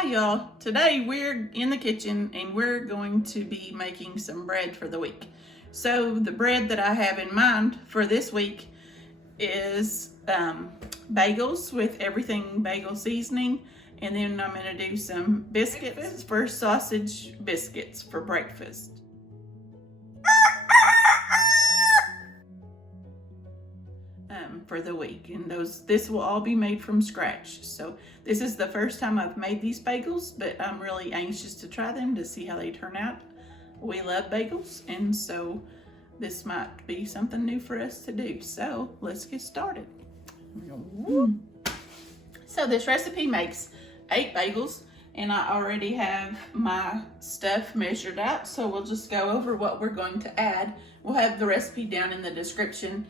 Hi y'all, today we're in the kitchen and we're going to be making some bread for the week. So the bread that I have in mind for this week is bagels with everything bagel seasoning, and then I'm going to do some biscuits for sausage biscuits for breakfast. For the week, and this will all be made from scratch. So this is the first time I've made these bagels, but I'm really anxious to try them to see how they turn out. We love bagels, and so this might be something new for us to do. So let's get started. So this recipe makes 8 bagels, and I already have my stuff measured out, so we'll just go over what we're going to add. We'll have the recipe down in the description.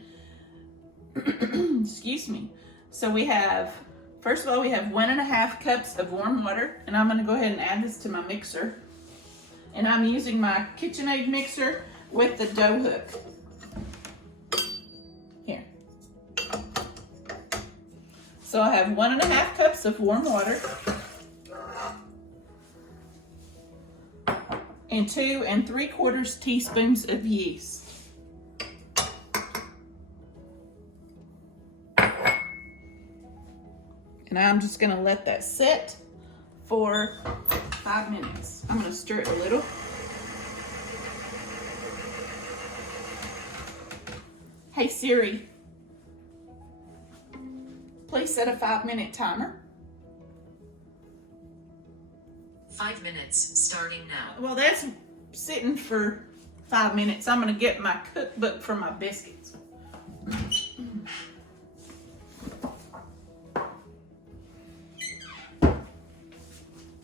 Excuse me. So we have, first of all, we have 1.5 cups of warm water, and I'm going to go ahead and add this to my mixer. And I'm using my KitchenAid mixer with the dough hook. Here. So I have 1.5 cups of warm water and 2 3/4 teaspoons of yeast. And I'm just gonna let that sit for 5 minutes. I'm gonna stir it a little. Hey Siri, please set a 5-minute timer. 5 minutes, starting now. Well, that's sitting for 5 minutes. I'm gonna get my cookbook for my biscuits.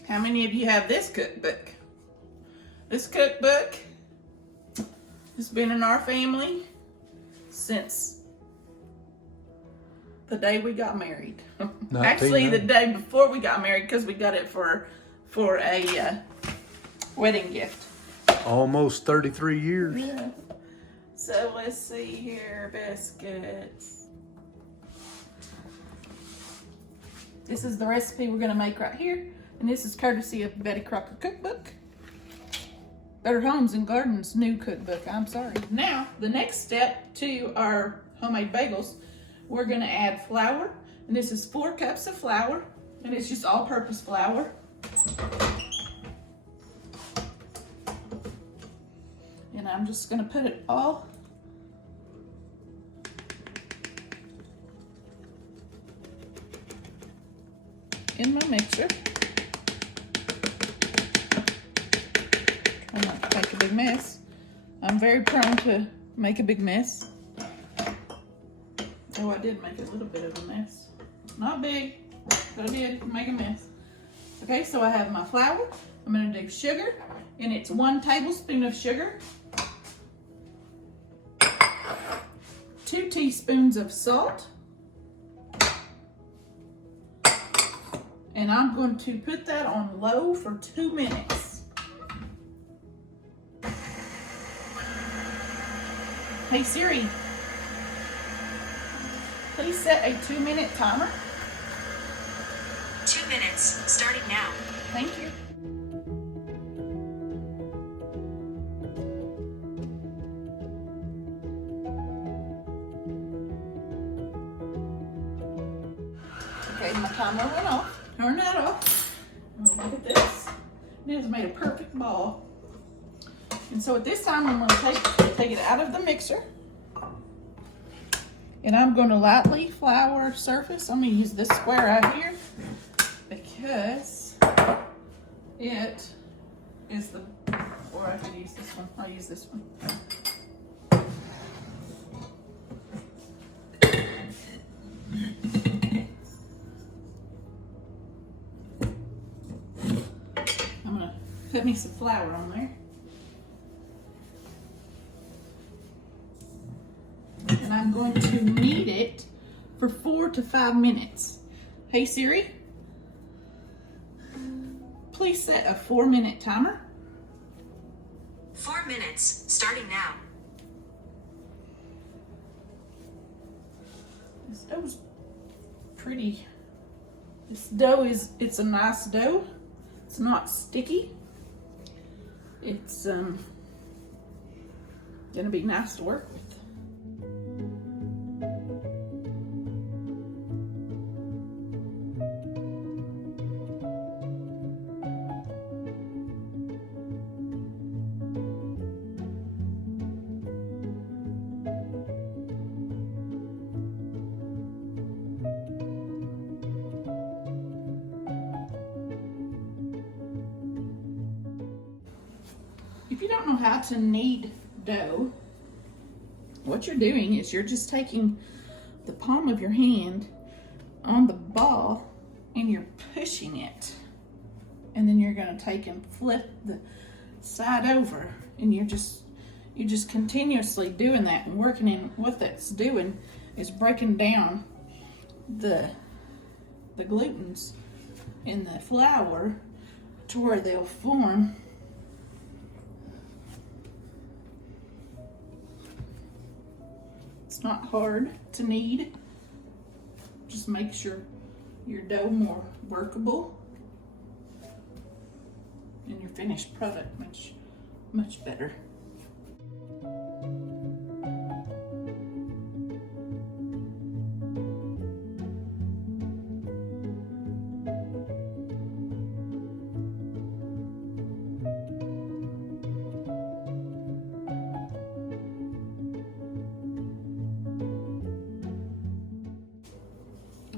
How many of you have this cookbook? This cookbook has been in our family since the day we got married. Actually, the day before we got married, because we got it for a wedding gift. Almost 33 years. Yeah. So let's see here, biscuits. This is the recipe we're gonna make right here. And this is courtesy of Betty Crocker Cookbook. Better Homes and Gardens new cookbook, I'm sorry. Now, the next step to our homemade bagels, we're gonna add flour. And this is 4 cups of flour, and it's just all-purpose flour. And I'm just gonna put it all in my mixer. I not to make a big mess. I'm very prone to make a big mess. Oh, I did make a little bit of a mess. Not big, but I did make a mess. Okay, so I have my flour. I'm gonna do sugar, and it's 1 tablespoon of sugar, 2 teaspoons of salt, and I'm going to put that on low for 2 minutes. Hey Siri, please set a 2-minute timer. 2 minutes, starting now. Thank you. Okay, my timer went off. Turn that off. Look at this. It has made a perfect ball. And so at this time, I'm going to take it out of the mixer. And I'm going to lightly flour surface. I'm going to use this square right here because it is the, or I could use this one. I'll use this one. I'm going to put me some flour on there. And I'm going to knead it for 4 to 5 minutes. Hey Siri, please set a 4-minute timer. 4 minutes, starting now. This dough's pretty. This dough it's a nice dough It's not sticky. It's gonna be nice to work with. If you don't know how to knead dough, what you're doing is you're just taking the palm of your hand on the ball and you're pushing it. And then you're gonna take and flip the side over, and you're just continuously doing that and working. In what that's doing is breaking down the glutens in the flour to where they'll form It's not hard to knead. Just makes your dough more workable and your finished product much better.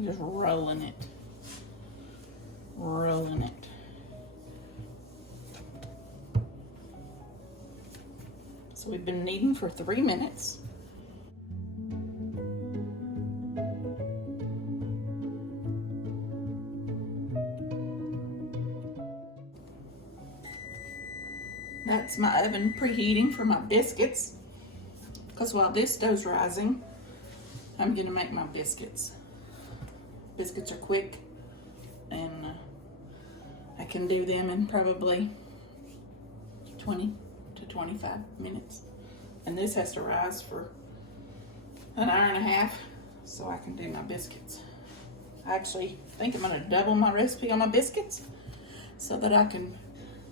Just rolling it. So we've been kneading for 3 minutes. That's my oven preheating for my biscuits. Because while this dough's rising, I'm gonna make my biscuits. Biscuits are quick, and I can do them in probably 20 to 25 minutes. And this has to rise for an hour and a half so I can do my biscuits. I actually think I'm gonna double my recipe on my biscuits so that I can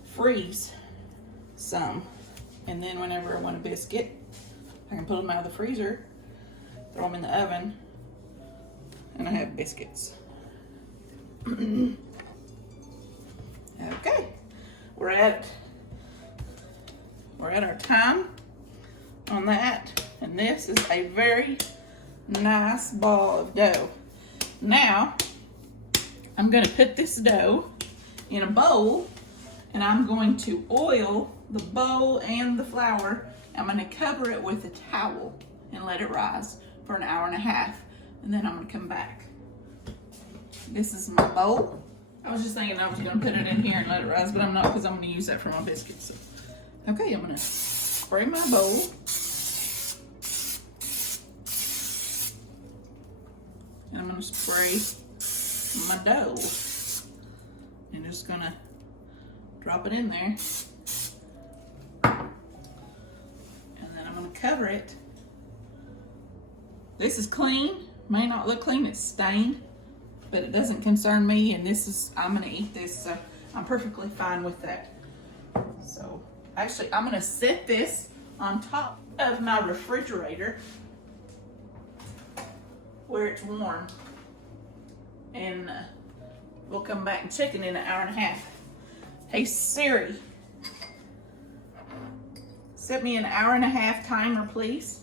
freeze some. And then whenever I want a biscuit, I can pull them out of the freezer, throw them in the oven, and I have biscuits. Okay, we're at our time on that, and this is a very nice ball of dough. Now, I'm gonna put this dough in a bowl, and I'm going to oil the bowl and the flour. I'm gonna cover it with a towel and let it rise for an hour and a half. And then I'm gonna come back. This is my bowl. I was just thinking I was gonna put it in here and let it rise, but I'm not, because I'm gonna use that for my biscuits. So. Okay, I'm gonna spray my bowl. And I'm gonna spray my dough. And just gonna drop it in there. And then I'm gonna cover it. This is clean. May not look clean, it's stained, but it doesn't concern me, and I'm gonna eat this, so I'm perfectly fine with that. So, actually, I'm gonna set this on top of my refrigerator where it's warm, and we'll come back and check it in an hour and a half. Hey Siri, set me an hour and a half timer, please.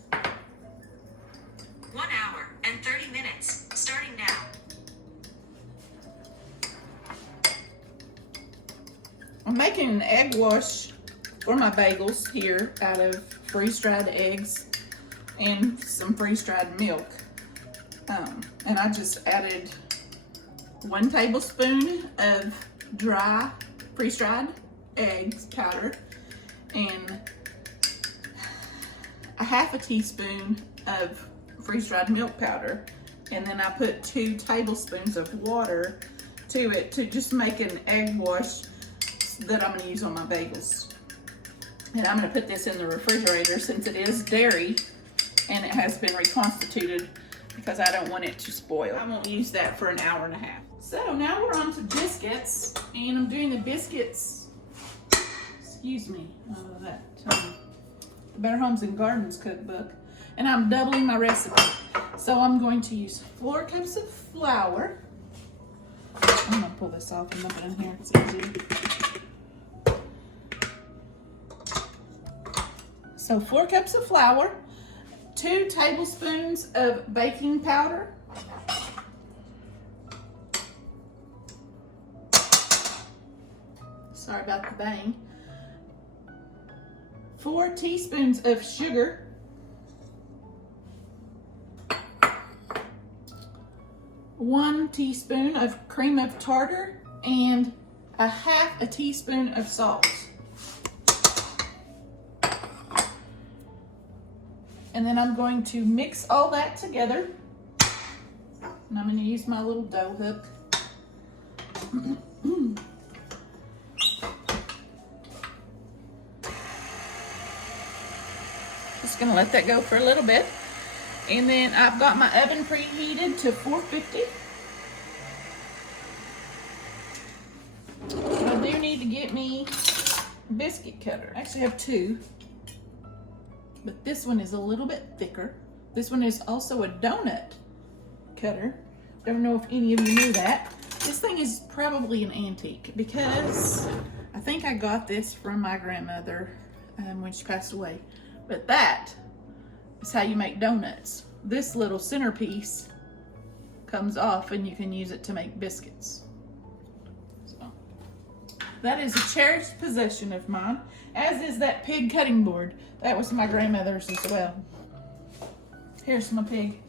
1 hour and 30 minutes, starting now. I'm making an egg wash for my bagels here out of freeze-dried eggs and some freeze-dried milk. And I just added 1 tablespoon of dry freeze-dried eggs powder and a half a teaspoon of freeze-dried milk powder, and then I put 2 tablespoons of water to it to just make an egg wash that I'm going to use on my bagels. And I'm going to put this in the refrigerator since it is dairy and it has been reconstituted, because I don't want it to spoil. I won't use that for an hour and a half. So now we're on to biscuits, and I'm doing the biscuits, excuse me, that Better Homes and Gardens cookbook, and I'm doubling my recipe. So I'm going to use 4 cups of flour. I'm gonna pull this off and dump it in here, it's easier. So 4 cups of flour, 2 tablespoons of baking powder, sorry about the bang, 4 teaspoons of sugar, 1 teaspoon of cream of tartar, and 1/2 teaspoon of salt. And then I'm going to mix all that together. And I'm going to use my little dough hook. Just going to let that go for a little bit. And then I've got my oven preheated to 450. I do need to get me a biscuit cutter. I actually have 2. But this one is a little bit thicker. This one is also a donut cutter. Don't know if any of you knew that. This thing is probably an antique because I think I got this from my grandmother when she passed away. But that is how you make donuts. This little centerpiece comes off and you can use it to make biscuits. So that is a cherished possession of mine, as is that pig cutting board. That was my grandmother's as well. Here's my pig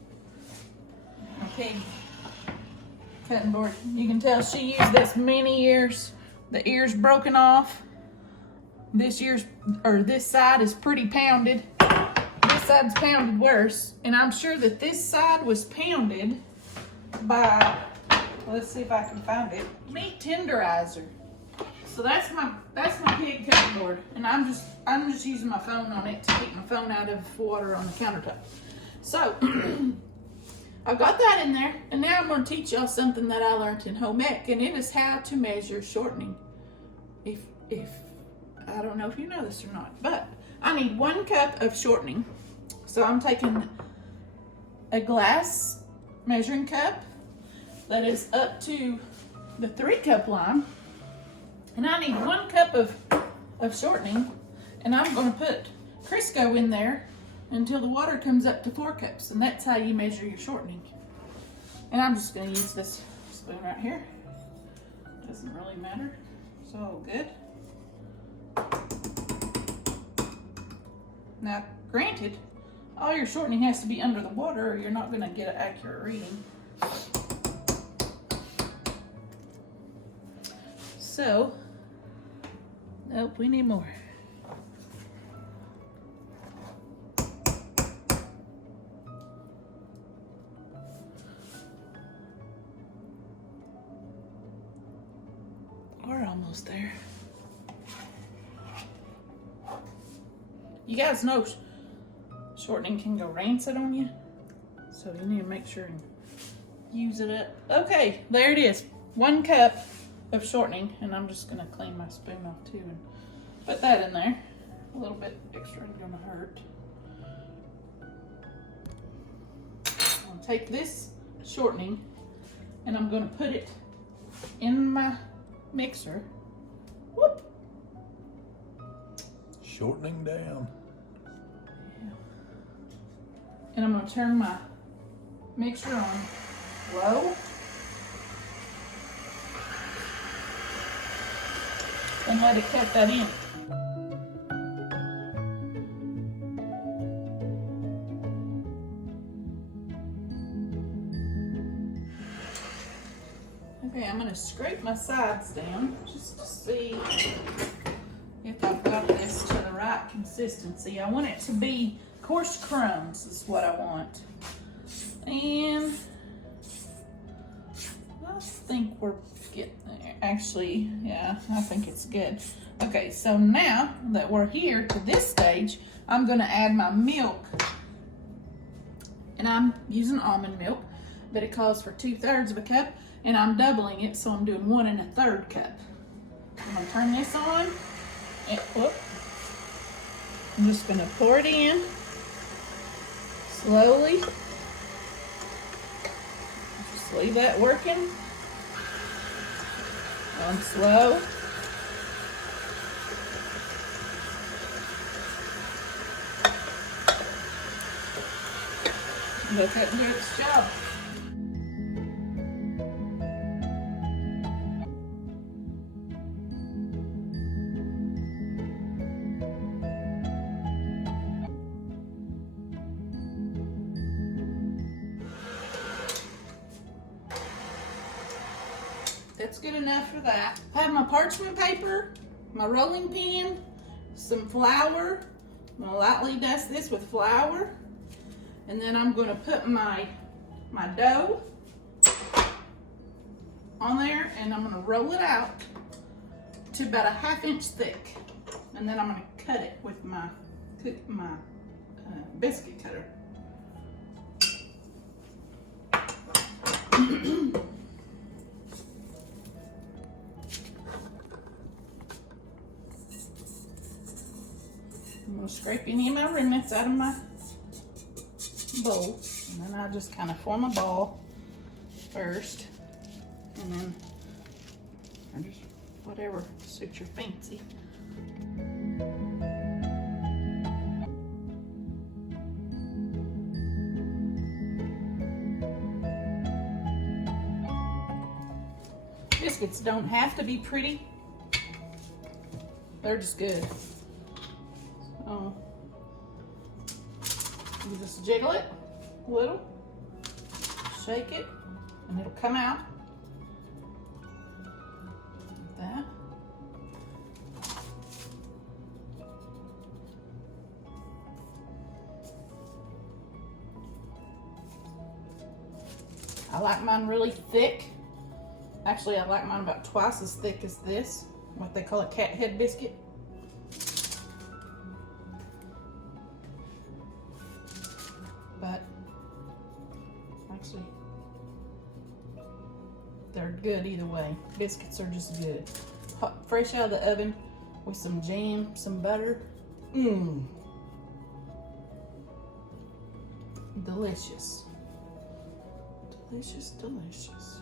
cutting board. You can tell she used this many years. The ear's broken off. This side is pretty pounded. This side's pounded worse. And I'm sure that this side was pounded by, let's see if I can find it, meat tenderizer. So that's my pig cutting board, and I'm just using my phone on it to keep my phone out of water on the countertop. So I've got that in there, and now I'm going to teach y'all something that I learned in home ec, and it is how to measure shortening. If I don't know if you know this or not, but I need 1 cup of shortening. So I'm taking a glass measuring cup that is up to the 3-cup line. And I need 1 cup of shortening, and I'm going to put Crisco in there until the water comes up to 4 cups, and that's how you measure your shortening. And I'm just going to use this spoon right here. Doesn't really matter. It's all good. Now, granted, all your shortening has to be under the water or you're not going to get an accurate reading. So, nope, we need more. We're almost there. You guys know shortening can go rancid on you, so you need to make sure and use it up. Okay, there it is. 1 cup of shortening, and I'm just gonna clean my spoon off too and put that in there. A little bit extra is gonna hurt. I'm gonna take this shortening and I'm gonna put it in my mixer. Whoop! Shortening down. Yeah. And I'm gonna turn my mixer on low. And let it cut that in. Okay, I'm going to scrape my sides down just to see if I've got this to the right consistency. I want it to be coarse crumbs is what I want. And I think we're getting there. Actually, yeah, I think it's good. Okay, so now that we're here to this stage, I'm going to add my milk. And I'm using almond milk, but it calls for 2/3 of a cup. and I'm doubling it, so I'm doing 1 1/3 cup. I'm gonna turn this on, and whoop. I'm just gonna pour it in slowly. Just leave that working on slow. Let that do its job. That's good enough for that. I have my parchment paper, my rolling pin, some flour. I'm gonna lightly dust this with flour. And then I'm gonna put my dough on there, and I'm gonna roll it out to about a 1/2 inch thick. And then I'm gonna cut it with my biscuit cutter. I'm gonna scrape any of my remnants out of my bowl, and then I just kind of form a ball first, and then or just whatever suits your fancy. Biscuits don't have to be pretty, they're just good. So you just jiggle it a little, shake it, and it'll come out like that. I like mine really thick. Actually, I like mine about twice as thick as this, what they call a cat head biscuit. But actually, they're good either way. Biscuits are just good. Hot, fresh out of the oven with some jam, some butter. Mmm. Delicious. Delicious, delicious.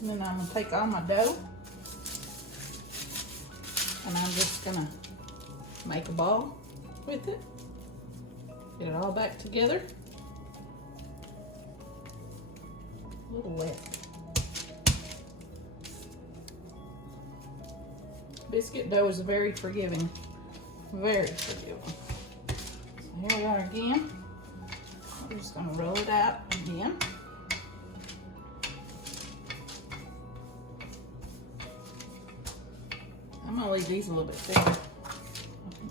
And then I'm gonna take all my dough, and I'm just gonna make a ball with it. Get it all back together. A little wet. Biscuit dough is very forgiving. Very forgiving. So here we are again. We're just gonna roll it out again. I'm gonna leave these a little bit thicker.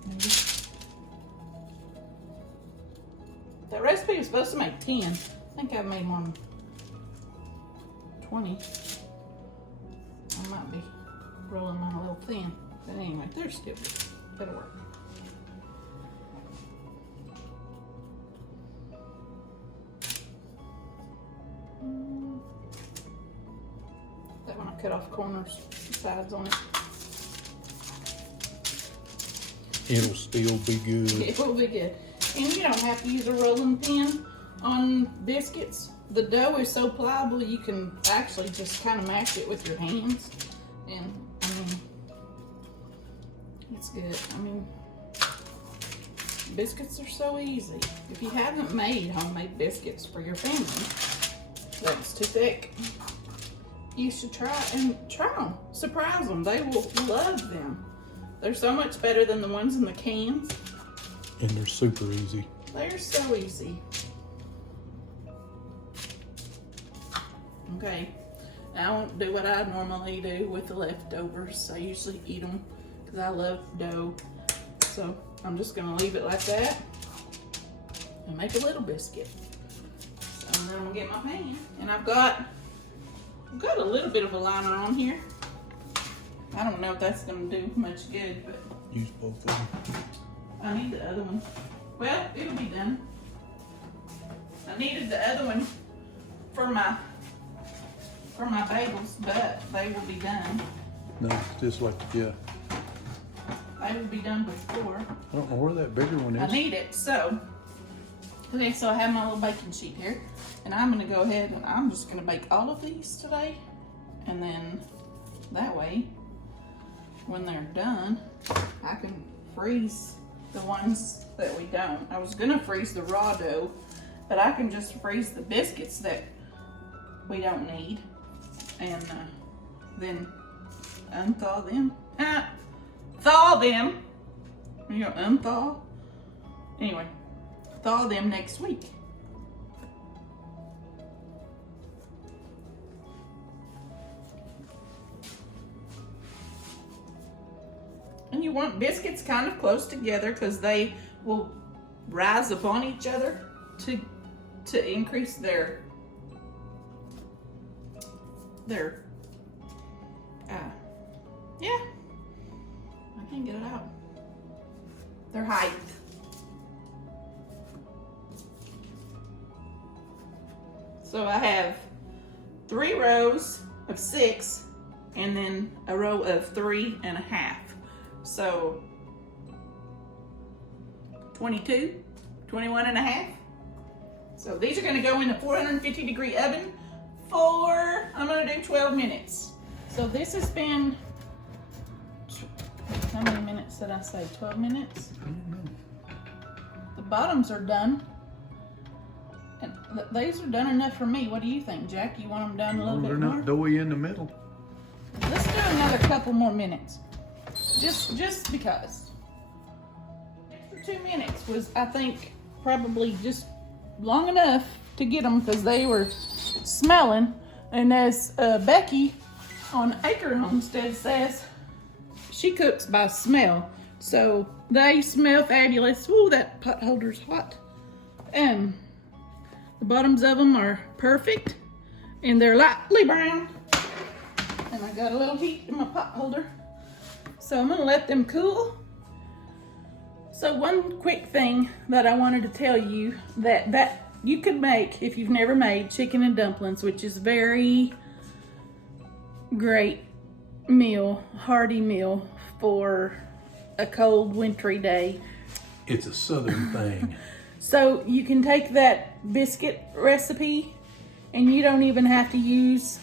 Maybe. That recipe was supposed to make 10. I think I've made one 20. I might be rolling mine a little thin. But anyway, they're still good. That'll work. That one I cut off corners, sides on it. It'll still be good. It will be good. And you don't have to use a rolling pin on biscuits. The dough is so pliable you can actually just kind of mash it with your hands. And I mean, it's good. I mean, biscuits are so easy. If you haven't made homemade biscuits for your family that's too thick, you should try them. Surprise them. They will love them. They're so much better than the ones in the cans. And they're super easy. They're so easy. Okay, now I won't do what I normally do with the leftovers. I usually eat them because I love dough. So I'm just gonna leave it like that. and make a little biscuit. So now I'm gonna get my pan, and I've got a little bit of a liner on here. I don't know if that's gonna do much good, but Use both of them. I need the other one. Well, it'll be done. I needed the other one for my bagels, but they will be done. No, it's just like, yeah. They will be done before. I don't know where that bigger one is. I need it, so. Okay, so I have my little baking sheet here, and I'm gonna go ahead and I'm just gonna bake all of these today. And then that way, when they're done, I can freeze the ones that we don't. I was gonna freeze the raw dough, but I can just freeze the biscuits that we don't need, and then unthaw them. Thaw them. You know, unthaw. Anyway, thaw them next week. And you want biscuits kind of close together because they will rise upon each other to increase their yeah, I can't get it out. Their height. So I have 3 rows of 6 and then a row of 3.5. So 22, 21.5. So these are gonna go in the 450-degree oven for, I'm gonna do 12 minutes. So this has been, how many minutes did I say? 12 minutes? I don't know. The bottoms are done. And these are done enough for me. What do you think, Jack? You want them done a little They're bit more? not doughy in the middle. Let's do another couple more minutes. Just because. Extra 2 minutes was, I think, probably just long enough to get them because they were smelling. And as Becky on Acre Homestead says, she cooks by smell. So they smell fabulous. Ooh, that pot holder's hot. The bottoms of them are perfect and they're lightly brown. And I got a little heat in my pot holder. So I'm gonna let them cool. So one quick thing that I wanted to tell you that you could make if you've never made chicken and dumplings, which is very great meal, hearty meal for a cold wintry day. It's a southern thing. So you can take that biscuit recipe and you don't even have to use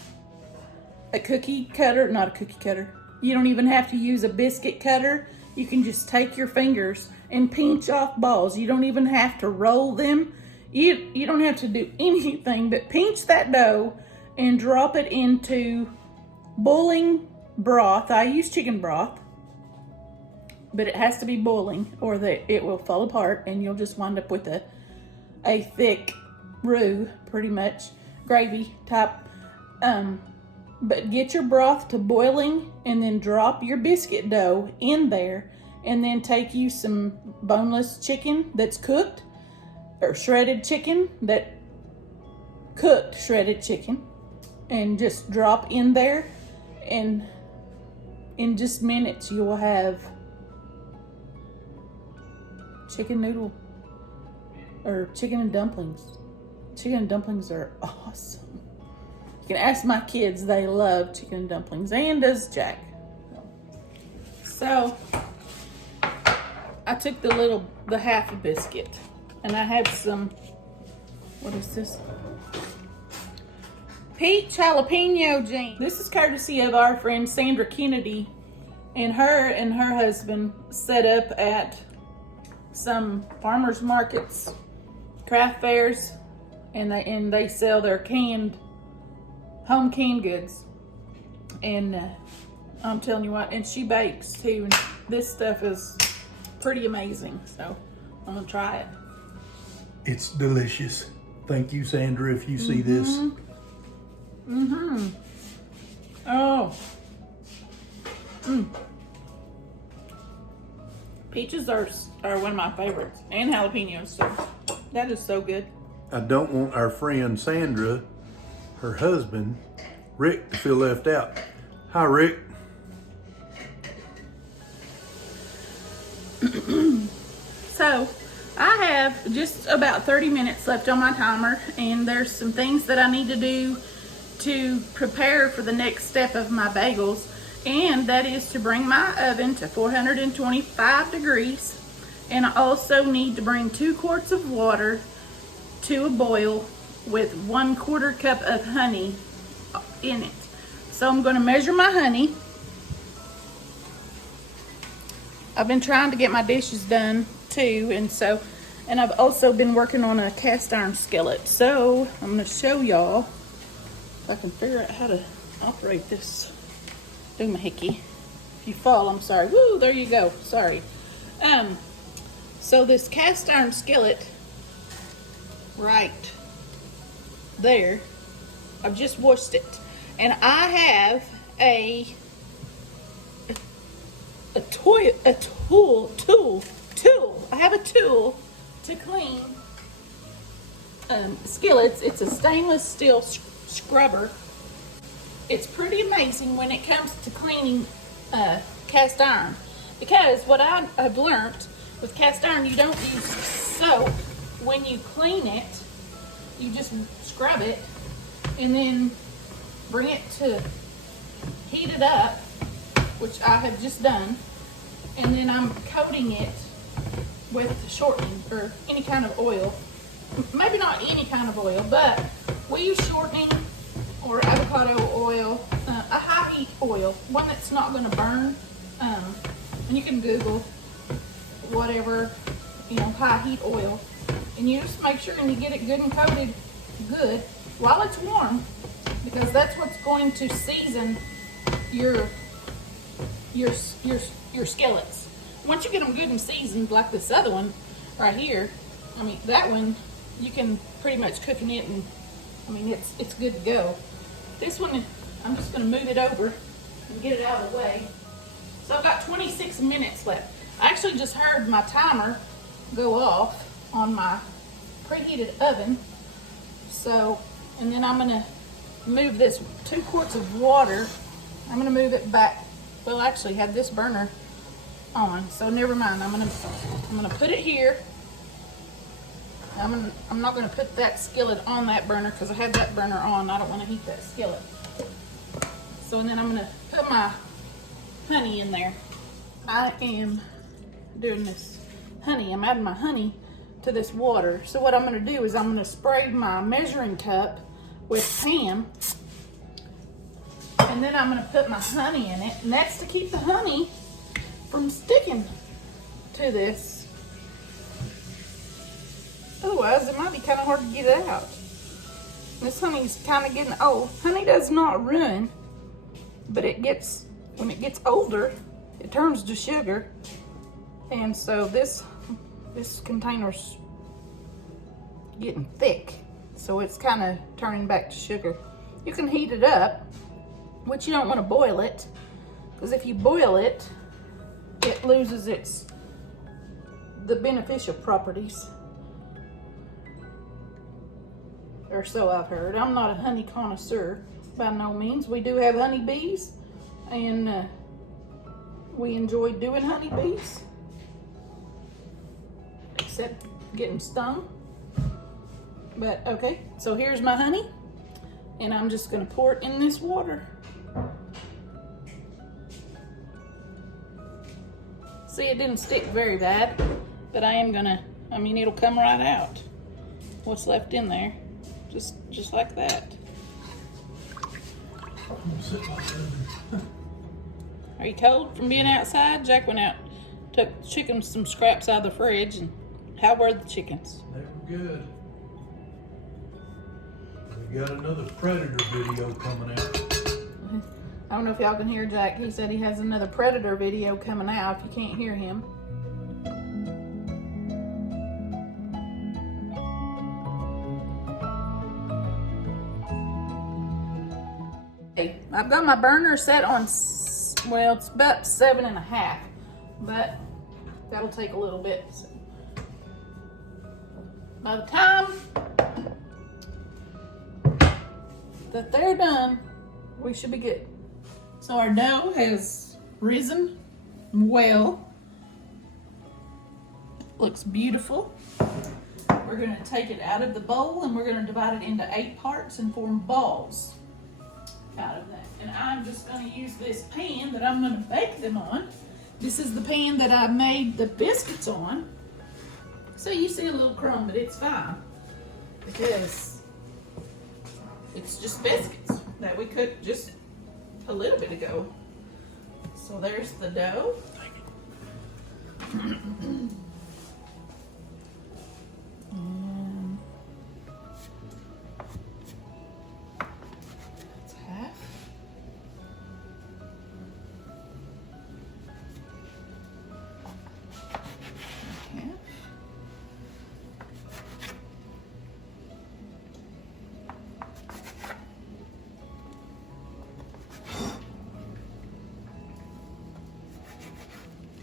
a cookie cutter, not a cookie cutter. You don't even have to use a biscuit cutter. You can just take your fingers and pinch off balls. You don't even have to roll them. You don't have to do anything but pinch that dough and drop it into boiling broth. I use chicken broth, but it has to be boiling or it will fall apart and you'll just wind up with a thick roux, pretty much, gravy type. But get your broth to boiling and then drop your biscuit dough in there and then take you some boneless chicken that's cooked or shredded chicken cooked shredded chicken and just drop in there, and in just minutes you will have chicken noodle or chicken and dumplings. Chicken and dumplings are awesome. You can ask my kids, they love chicken and dumplings, and does Jack. So I took the half a biscuit and I have some, what is this? Peach jalapeno jam. This is courtesy of our friend Sandra Kennedy, and her husband set up at some farmers markets, craft fairs, and they sell their home canned goods. And I'm telling you what, and she bakes too, and this stuff is pretty amazing. So I'm gonna try it. It's delicious. Thank you, Sandra, if you see this. Oh. Peaches are one of my favorites, and jalapenos, so That is so good. I don't want our friend Sandra, her husband, Rick, to feel left out. Hi, Rick. So I have just about 30 minutes left on my timer, and there's some things that I need to do to prepare for the next step of my bagels, and that is to bring my oven to 425 degrees, and I also need to bring 2 quarts of water to a boil with 1/4 cup of honey in it. So I'm going to measure my honey. I've been trying to get my dishes done too, and I've also been working on a cast iron skillet. So I'm going to show y'all if I can figure out how to operate this doohickey. If you fall, I'm sorry. Woo, there you go. Sorry. So this cast iron skillet right there, I've just washed it, and I have a tool. I have a tool to clean skillets. It's a stainless steel scrubber. It's pretty amazing when it comes to cleaning cast iron, because what I've learned with cast iron, you don't use soap when you clean it. You just scrub it and then bring it to heat it up, which I have just done, and then I'm coating it with shortening or any kind of oil. Maybe not any kind of oil, but we use shortening or avocado oil, a high heat oil, one that's not going to burn. And you can Google whatever, high heat oil, and you just make sure and you get it good and coated good while it's warm, because that's what's going to season your skillets. Once you get them good and seasoned, like this other one right here, that one you can pretty much cook in it, and it's good to go. This one, I'm just going to move it over and get it out of the way. So I've got 26 minutes left. I actually just heard my timer go off on my preheated oven. So, and then I'm going to move this 2 quarts of water. I'm going to move it back. Well, I actually had this burner on, so never mind. I'm gonna put it here. I'm not gonna put that skillet on that burner because I had that burner on. I don't want to heat that skillet. So, and then I'm gonna put my honey in there. I am doing this honey. I'm adding my honey to this water. So what I'm gonna do is I'm gonna spray my measuring cup with Pam, and then I'm gonna put my honey in it, and that's to keep the honey from sticking to this. Otherwise, it might be kind of hard to get it out. This honey's kind of getting old. Honey does not ruin, but when it gets older, it turns to sugar. And so this container's getting thick, so it's kind of turning back to sugar. You can heat it up, but you don't want to boil it, because if you boil it, it loses the beneficial properties, or so I've heard. I'm not a honey connoisseur by no means. We do have honeybees, and we enjoy doing honeybees, except getting stung. But okay, so here's my honey, and I'm just gonna pour it in this water. See, it didn't stick very bad, but it'll come right out. What's left in there, just like that. Are you cold from being outside? Jack went out, took some scraps out of the fridge, and how were the chickens? They were good. We got another Predator video coming out. I don't know if y'all can hear Jack. He said he has another Predator video coming out if you can't hear him. I've got my burner set on, well, it's about 7.5, but that'll take a little bit. So by the time that they're done, we should be good. So our dough has risen well. Looks beautiful. We're gonna take it out of the bowl and we're gonna divide it into 8 parts and form balls out of that. And I'm just gonna use this pan that I'm gonna bake them on. This is the pan that I made the biscuits on. So you see a little crumb, but it's fine because it's just biscuits that we cooked just a little bit ago. So there's the dough. And that's half.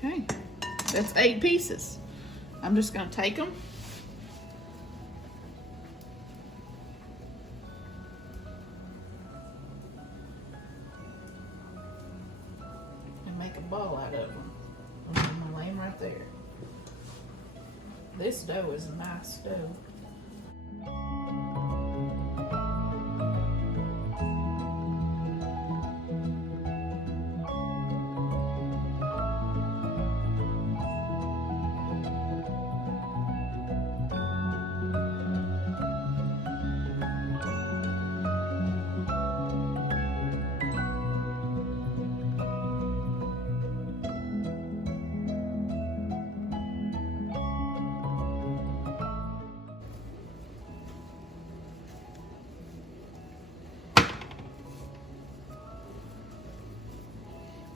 Okay, that's 8 pieces. I'm just gonna take them. And make a ball out of them. I'm gonna lay them right there. This dough is a nice dough.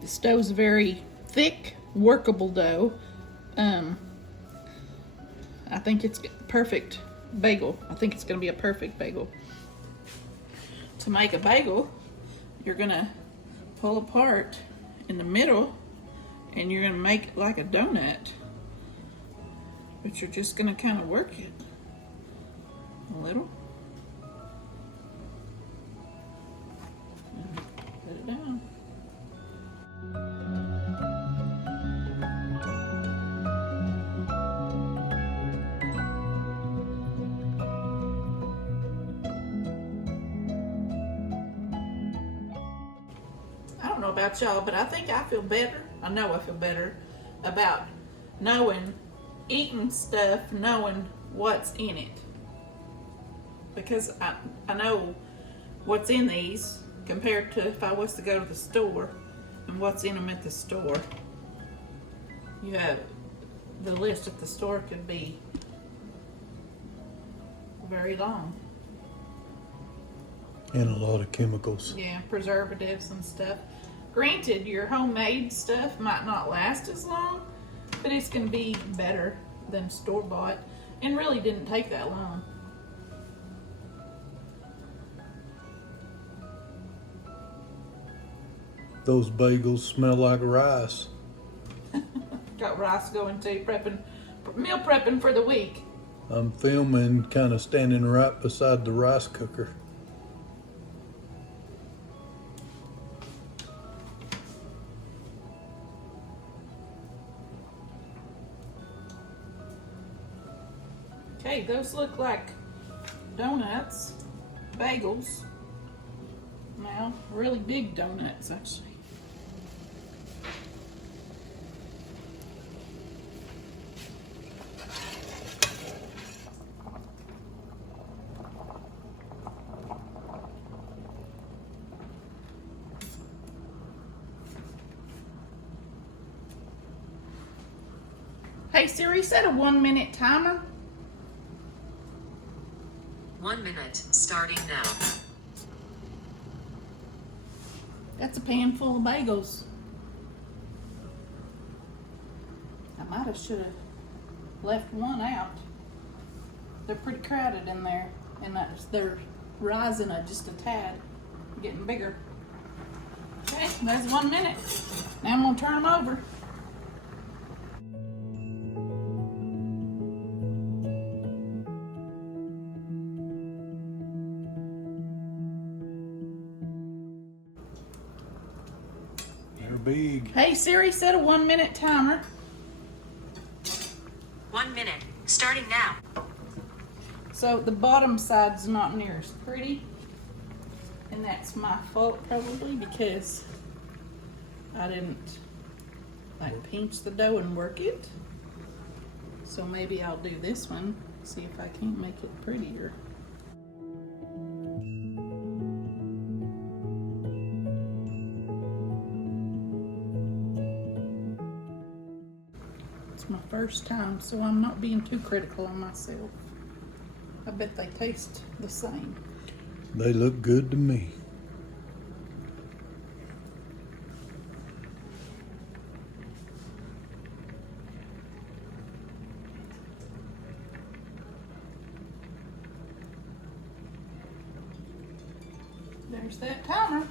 This dough's very thick, workable dough. I think it's perfect bagel. I think it's gonna be a perfect bagel. To make a bagel, you're gonna pull apart in the middle and you're gonna make it like a donut. But you're just gonna kind of work it a little. And put it down. I don't know about y'all, but I think I feel better. I know I feel better about knowing, eating stuff, knowing what's in it. Because I know what's in these compared to if I was to go to the store and what's in them at the store. You have the list at the store could be very long. And a lot of chemicals. Yeah, preservatives and stuff. Granted, your homemade stuff might not last as long, but it's gonna be better than store-bought, and really didn't take that long. Those bagels smell like rice. Got rice going too, meal prepping for the week. I'm filming kind of standing right beside the rice cooker. Okay, those look like donuts, bagels. Now, really big donuts actually. Hey Siri, set a 1-minute timer. 1 minute, starting now. That's a pan full of bagels. I might have should have left one out. They're pretty crowded in there, and they're rising just a tad, getting bigger. Okay, that's 1 minute. Now I'm gonna turn them over. big. Hey Siri, set a 1 minute timer. 1 minute, starting now. So the bottom side's not near as pretty. And that's my fault probably because I didn't like pinch the dough and work it. So maybe I'll do this one, see if I can't make it prettier. It's my first time, so I'm not being too critical on myself. I bet they taste the same. They look good to me. There's that timer.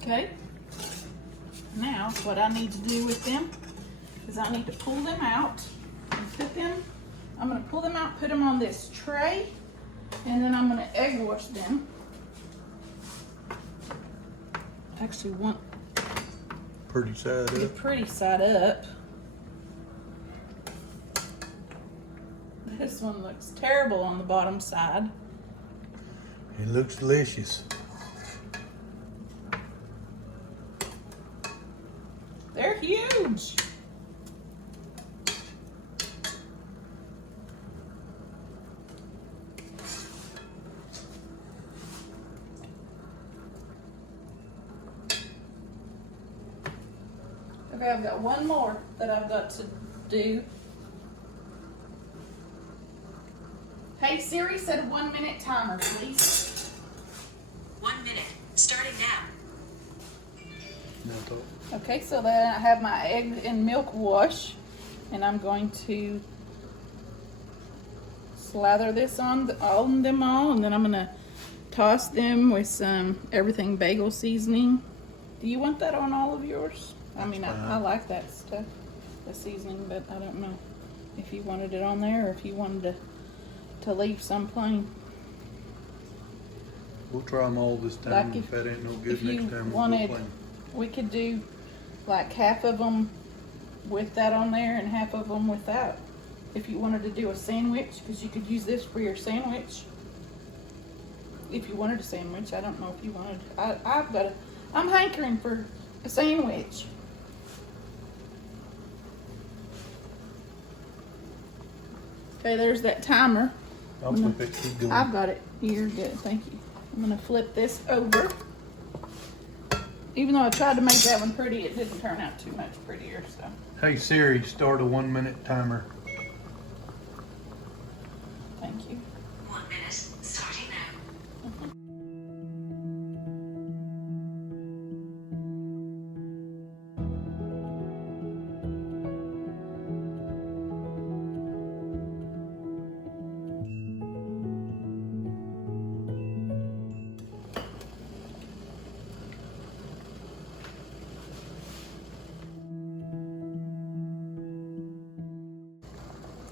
Okay. Now, what I need to do with them is I need to pull them out and put them, I'm going to pull them out, put them on this tray, and then I'm going to egg wash them. I actually want Pretty side the up. pretty side up. This one looks terrible on the bottom side. It looks delicious. They're huge. Okay, I've got one more that I've got to do. Hey Siri, set a 1 minute timer, please. 1 minute, starting now. Okay, so then I have my egg and milk wash, and I'm going to slather this on them all, and then I'm gonna toss them with some everything bagel seasoning. Do you want that on all of yours? I mean, I like that stuff, the seasoning, but I don't know if you wanted it on there or if you wanted to leave some plain. We'll try them all this time. Like if that ain't no good if you next time, we'll wanted, go plain. we could do like half of them with that on there and half of them without. If you wanted to do a sandwich, because you could use this for your sandwich. If you wanted a sandwich, I don't know if you wanted. I'm hankering for a sandwich. Okay, there's that timer. I'll flip it. Keep going. I've got it here. Good, thank you. I'm gonna flip this over. Even though I tried to make that one pretty, it didn't turn out too much prettier. So. Hey Siri, start a 1 minute timer. Thank you. 1 minute, starting now.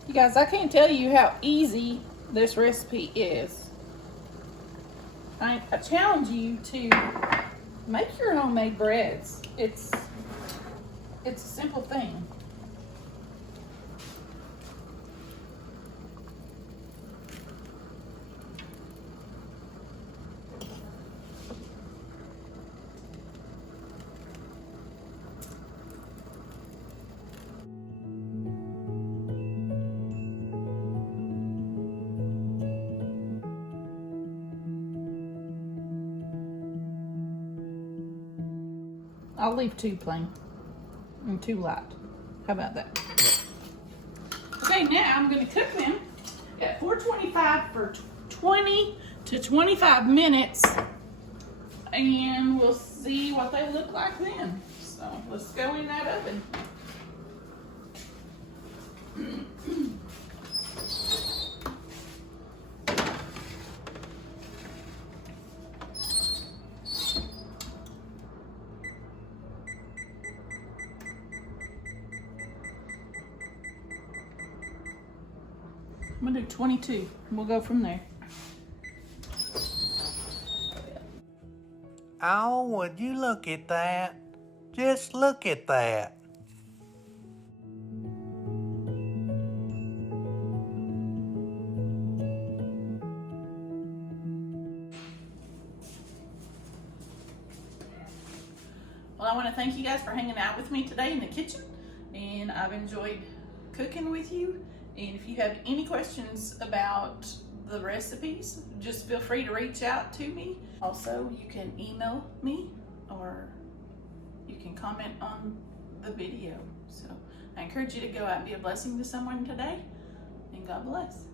You guys, I can't tell you how easy this recipe is. I challenge you to make your homemade breads. It's a simple thing. I'll leave 2 plain and 2 light. How about that? Okay, now I'm going to cook them at 425 for 20 to 25 minutes, and we'll see what they look like then. So let's go in that oven. I'm gonna do 22, and we'll go from there. Oh, would you look at that? Just look at that. Well, I want to thank you guys for hanging out with me today in the kitchen, and I've enjoyed cooking with you. And if you have any questions about the recipes, just feel free to reach out to me. Also, you can email me or you can comment on the video. So I encourage you to go out and be a blessing to someone today, and God bless.